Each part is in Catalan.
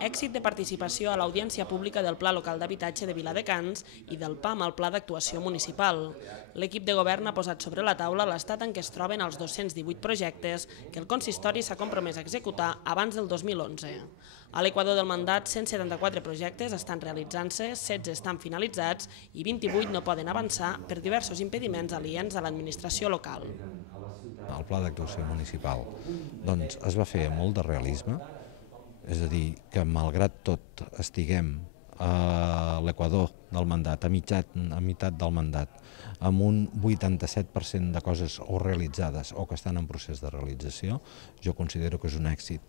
Èxit de participació a l'audiència pública del Pla Local d'Habitatge de Viladecans i del PAM al Pla d'Actuació Municipal. L'equip de govern ha posat sobre la taula l'estat en què es troben els 218 projectes que el consistori s'ha compromès a executar abans del 2011. A l'equador del mandat, 174 projectes estan realitzant-se, 16 estan finalitzats i 28 no poden avançar per diversos impediments aliens a l'administració local. El Pla d'Actuació Municipal es va fer amb molt de realisme, és a dir, que malgrat tot estiguem a l'equador del mandat, a meitat del mandat, amb un 87% de coses o realitzades o que estan en procés de realització, jo considero que és un èxit.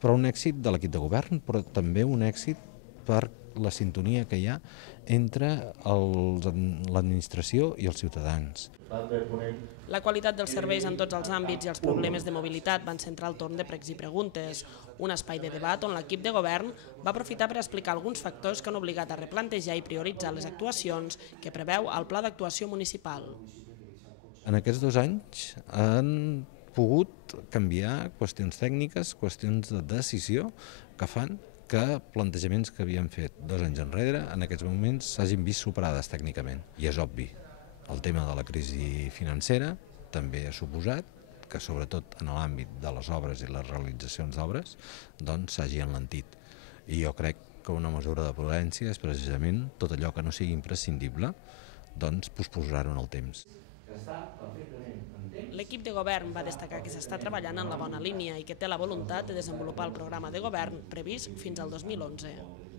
Però un èxit de l'equip de govern, però també un èxit per la sintonia que hi ha entre l'administració i els ciutadans. La qualitat dels serveis en tots els àmbits i els problemes de mobilitat van centrar el torn de pregs i preguntes, un espai de debat on l'equip de govern va aprofitar per explicar alguns factors que han obligat a replantejar i prioritzar les actuacions que preveu el Pla d'Actuació Municipal. En aquests 2 anys han pogut canviar qüestions tècniques, qüestions de decisió que fan que plantejaments que havíem fet 2 anys enrere en aquests moments s'hagin vist superades tècnicament. I és obvi, el tema de la crisi financera també ha suposat que sobretot en l'àmbit de les obres i les realitzacions d'obres s'hagi enlentit. I jo crec que una mesura de prudència és precisament tot allò que no sigui imprescindible, posposar-ho en el temps. L'equip de govern va destacar que s'està treballant en la bona línia i que té la voluntat de desenvolupar el programa de govern previst fins al 2011.